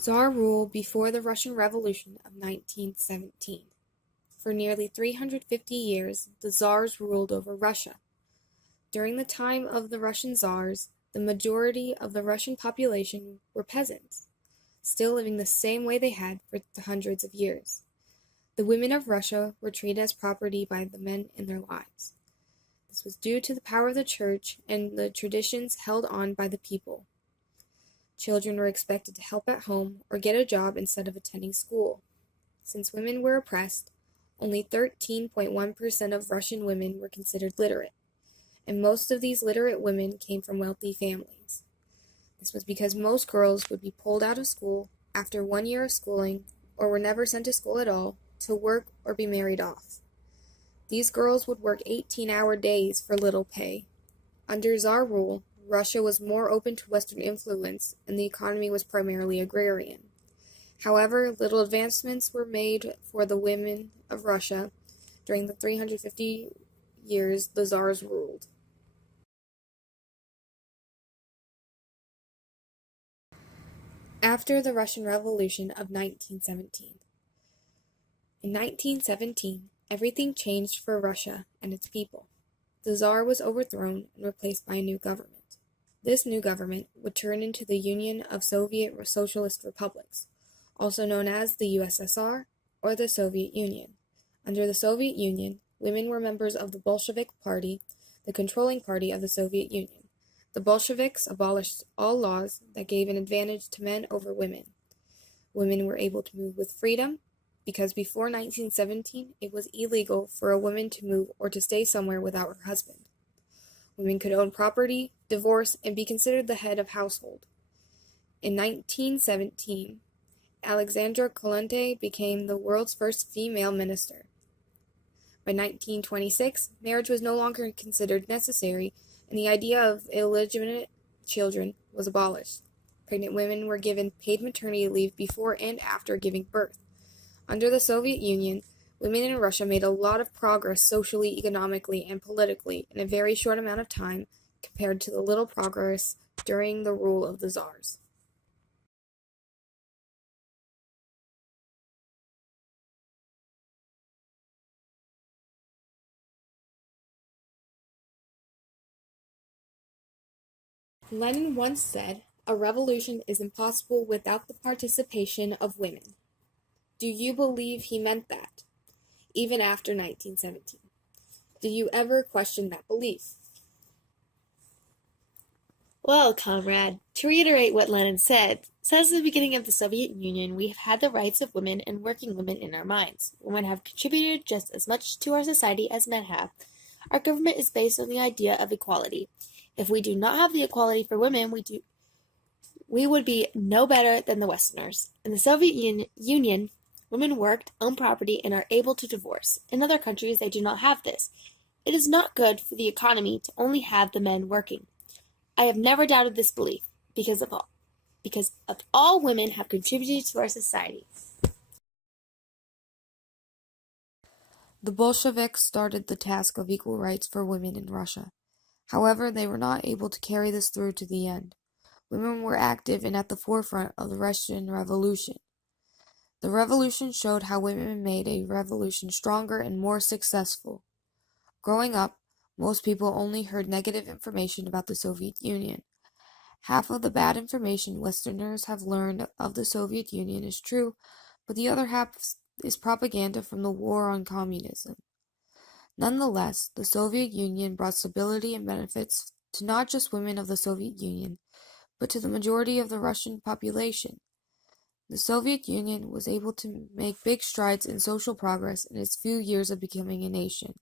Tsar rule before the Russian Revolution of 1917. For nearly 350 years, the Tsars ruled over Russia. During the time of the Russian Tsars, the majority of the Russian population were peasants, still living the same way they had for hundreds of years. The women of Russia were treated as property by the men in their lives. This was due to the power of the church and the traditions held on by the people. Children were expected to help at home or get a job instead of attending school. Since women were oppressed, only 13.1% of Russian women were considered literate, and most of these literate women came from wealthy families. This was because most girls would be pulled out of school after 1 year of schooling or were never sent to school at all to work or be married off. These girls would work 18-hour days for little pay. Under Tsar rule, Russia was more open to Western influence, and the economy was primarily agrarian. However, little advancements were made for the women of Russia during the 350 years the Tsars ruled. After the Russian Revolution of 1917. In 1917, everything changed for Russia and its people. The Tsar was overthrown and replaced by a new government. This new government would turn into the Union of Soviet Socialist Republics, also known as the USSR or the Soviet Union. Under the Soviet Union, women were members of the Bolshevik Party, the controlling party of the Soviet Union. The Bolsheviks abolished all laws that gave an advantage to men over women. Women were able to move with freedom, because before 1917 it was illegal for a woman to move or to stay somewhere without her husband. Women could own property, divorce, and be considered the head of household. In 1917, Alexandra Kolontai became the world's first female minister. By 1926, marriage was no longer considered necessary, and the idea of illegitimate children was abolished. Pregnant women were given paid maternity leave before and after giving birth. Under the Soviet Union, women in Russia made a lot of progress socially, economically, and politically in a very short amount of time compared to the little progress during the rule of the Tsars. Lenin once said, "A revolution is impossible without the participation of women." Do you believe he meant that, even after 1917? Do you ever question that belief? Well, comrade, to reiterate what Lenin said, since the beginning of the Soviet Union, we have had the rights of women and working women in our minds. Women have contributed just as much to our society as men have. Our government is based on the idea of equality. If we do not have the equality for women, we would be no better than the Westerners. In the Soviet Union, women worked, own property, and are able to divorce. In other countries, they do not have this. It is not good for the economy to only have the men working. I have never doubted this belief, because all women have contributed to our society. The Bolsheviks started the task of equal rights for women in Russia. However, they were not able to carry this through to the end. Women were active and at the forefront of the Russian Revolution. The revolution showed how women made a revolution stronger and more successful. Growing up, most people only heard negative information about the Soviet Union. Half of the bad information Westerners have learned of the Soviet Union is true, but the other half is propaganda from the war on communism. Nonetheless, the Soviet Union brought stability and benefits to not just women of the Soviet Union, but to the majority of the Russian population. The Soviet Union was able to make big strides in social progress in its few years of becoming a nation.